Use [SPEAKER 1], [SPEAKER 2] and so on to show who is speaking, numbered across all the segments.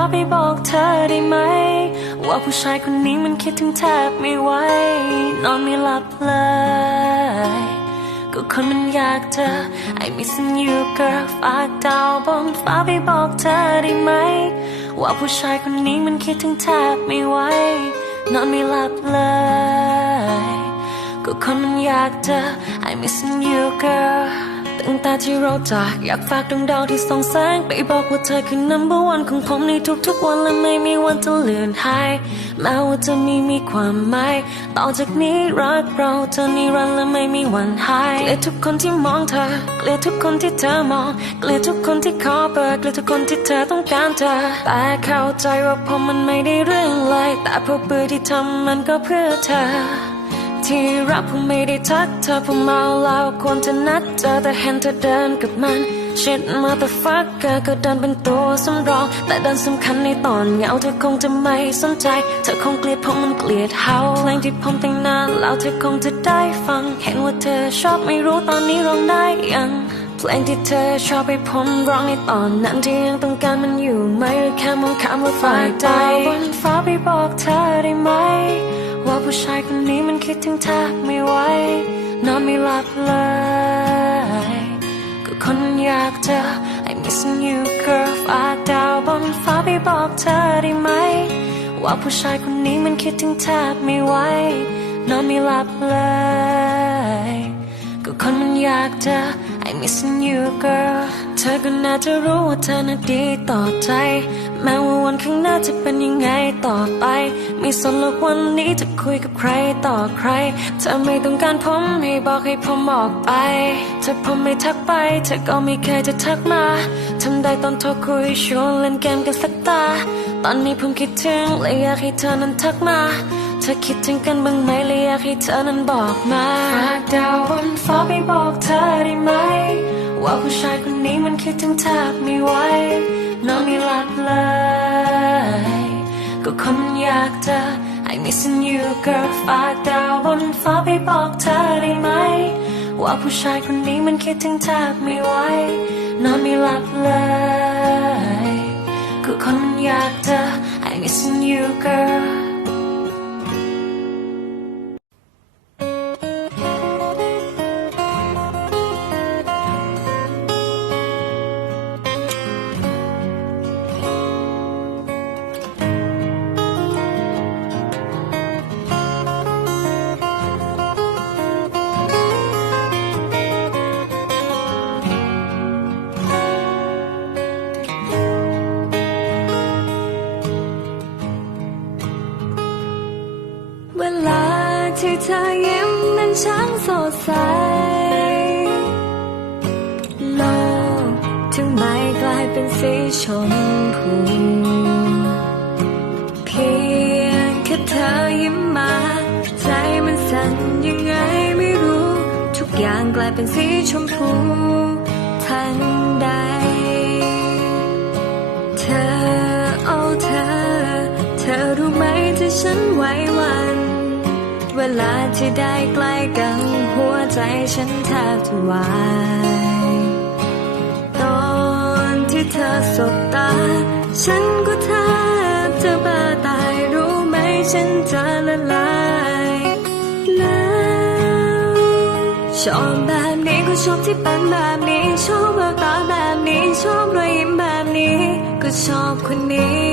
[SPEAKER 1] าไปบอกเธอได้ไหม ว่าผู้ชายคนนี้มันคิดถึงแทบไม่ไหวนอนไม่หลับเลย ก็คนมันอยากเจอ I missing you girl ฝากดาวบนฟ้าไปบอกเธอได้ไหม ว่าผู้ชายคนนี้มันคิดถึงแทบไม่ไหวนอนไม่หลับเลยก็คนมันอยากเจอ I missing you girl ตั้งแต่ที่เราจากอยากฝากดวงดาวที่ส่องแสง ไปบอกว่าเธอคือ number one ของผมในทุกๆวันและไม่มีวันจะเลือนหายแม้ว่าจะมีมีความหมายต่อจากนี้รักเราจะนิรันดร์และไม่มีวันหายเกลียดทุกคนที่มองเธอเกลียดทุกคนที่เธอมองเกลียดทุกคนที่ขอเบอร์เกลียดทุกคนที่เธอต้องการเธอแต่เข้าใจว่าผมมันไม่ได้เรื่องเลยแต่พราะเบื่อที่ทำมันก็เพื่อเธอ ที่รักผมไม่ได้ทักเธอผมเมาแล้วควรจะนัดเจอแต่เห็นเธอเดินกับมัน Shit motherfucker ก็เดินเป็นตัวสำรอง แต่ดันสำคัญในตอนเหงาเธอคงจะไม่สนใจ เธอคงเกลียดผมมันเกลียดเฮาเพลงที่ผมแต่งนานแล้วเธอคงจะได้ฟัง เห็นว่าเธอชอบไม่รู้ตอนนี้ร้องได้ยังเพลงที่เธอชอบให้ผมร้องในตอนนั้นที่ยังต้องการมันอยู่ไหมหรือแค่มองข้ามว่าฝ่ายใจบนฟ้าไปบอกเธอได้ไหม ว่าผู้ชายคนนี้มันคิดถึงเธอไม่ไหวนอนไม่หลับเลย ก็คนอยากเจอ I missing you girl ฝากดาวบนฟ้าไปบอกเธอได้ไหม ว่าผู้ชายคนนี้มันคิดถึงเธอไม่ไหวนอนไม่หลับเลย คนมันอยากเจอ I missing you girl เธอก็น่าจะรู้ว่าเธอน่ะดีต่อใจ แม้ว่าวันข้างหน้าจะเป็นยังไงต่อไป ไม่สนหรอกวันนี้จะคุยกับใครต่อใคร เธอไม่ต้องการผมให้บอกให้ผมออกไปถ้าผมไม่ทักไป เธอก็ไม่เคยจะทักมาทำได้ตอนโทรคุยชวนเล่นเกมกันสักตา ตอนนี้ผมคิดถึงและอยากให้เธอนั้นทักมา เธอคิดถึงกันบ้างไหมเลยอยากให้เธอนั้นบอกมาฝากดาวบนฟ้าไปบอกเธอได้ไหม ว่าผู้ชายคนนี้มันคิดถึงแทบไม่ไหวนอนไม่หลับเลย ก็คนมันอยากเจอ I missing you girl ฝากดาวบนฟ้าไปบอกเธอได้ไหม ว่าผู้ชายคนนี้มันคิดถึงแทบไม่ไหวนอนไม่หลับเลยก็คนมันอยากเจอ I missing you girl
[SPEAKER 2] เธอยิ้มนั้นช่างสดใส โลกถึงไม่กลายเป็นสีชมพูเพียงแค่เธอยิ้มมา ใจมันสั่นยังไงไม่รู้ ทุกอย่างกลายเป็นสีชมพูทันใด เธอ โอ้เธอ เธอรู้ไหมที่ฉันไหว้วัน เวลาที่ได้ใกล้กัน หัวใจฉันแทบจะวายตอนที่เธอสบตา ฉันก็แทบจะบ้าตายรู้ไหมฉันจะละลายแล้วชอบแบบนี้ก็ชอบที่เป็นแบบนี้ ชอบแววตาแบบนี้ ชอบรอยยิ้มแบบนี้ ก็ชอบคนนี้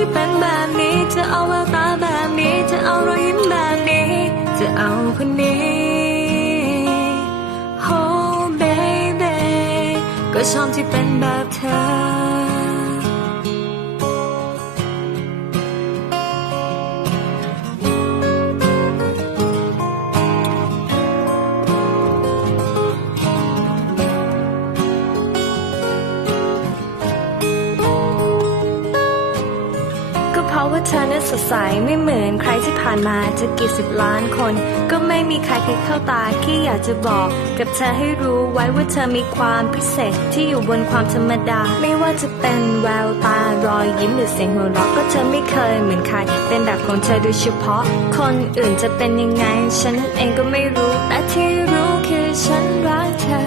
[SPEAKER 2] ที่เป็นแบบนี้ จะเอาแววตาแบบนี้ จะเอารอยยิ้มแบบนี้ จะเอาคนนี้ Oh baby ก็ชอบที่เป็นแบบเธอ เธอนั้นสดใสไม่เหมือนใครที่ผ่านมาจะกี่สิบล้านคน ก็ไม่มีใครเคยเข้าตาที่อยากจะบอก กับเธอให้รู้ไว้ว่าเธอมีความพิเศษที่อยู่บนความธรรมดา ไม่ว่าจะเป็นแววตารอยยิ้มหรือเสียงหัวเราะก็เธอไม่เคยเหมือนใคร เป็นแบบของเธอโดยเฉพาะ คนอื่นจะเป็นยังไง ฉันเองก็ไม่รู้แต่ที่รู้คือฉันรักเธอ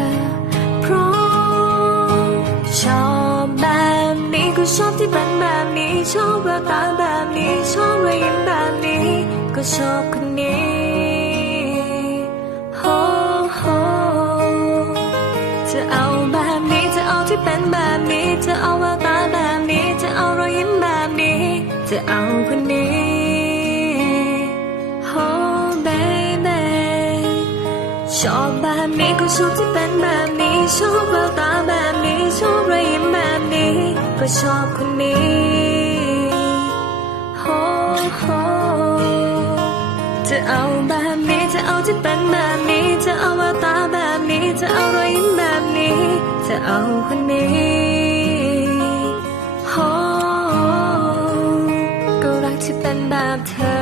[SPEAKER 2] เพราะชอบแบบนี้ก็ชอบที่เป็นแบบนี้ชอบแววตาแบบ ชอบคนนี้โฮโฮจะเอาแบบนี้จะเอาที่เป็นแบบนี้จะเอาแววตาแบบนี้จะเอารอยยิ้มแบบนี้ จะเอาคนนี้โฮ baby ชอบแบบนี้ก็ชอบที่เป็นแบบนี้ชอบแววตาแบบนี้ชอบรอยยิ้มแบบนี้ ก็ชอบคนนี้โฮโฮจะ เอาแบบนี้จะเอาที่เป็นแบบนี้จะเอาแววตาแบบนี้จะเอารอยยิ้มแบบนี้จะเอาคนนี้โฮก็รักที่เป็นแบบเธอ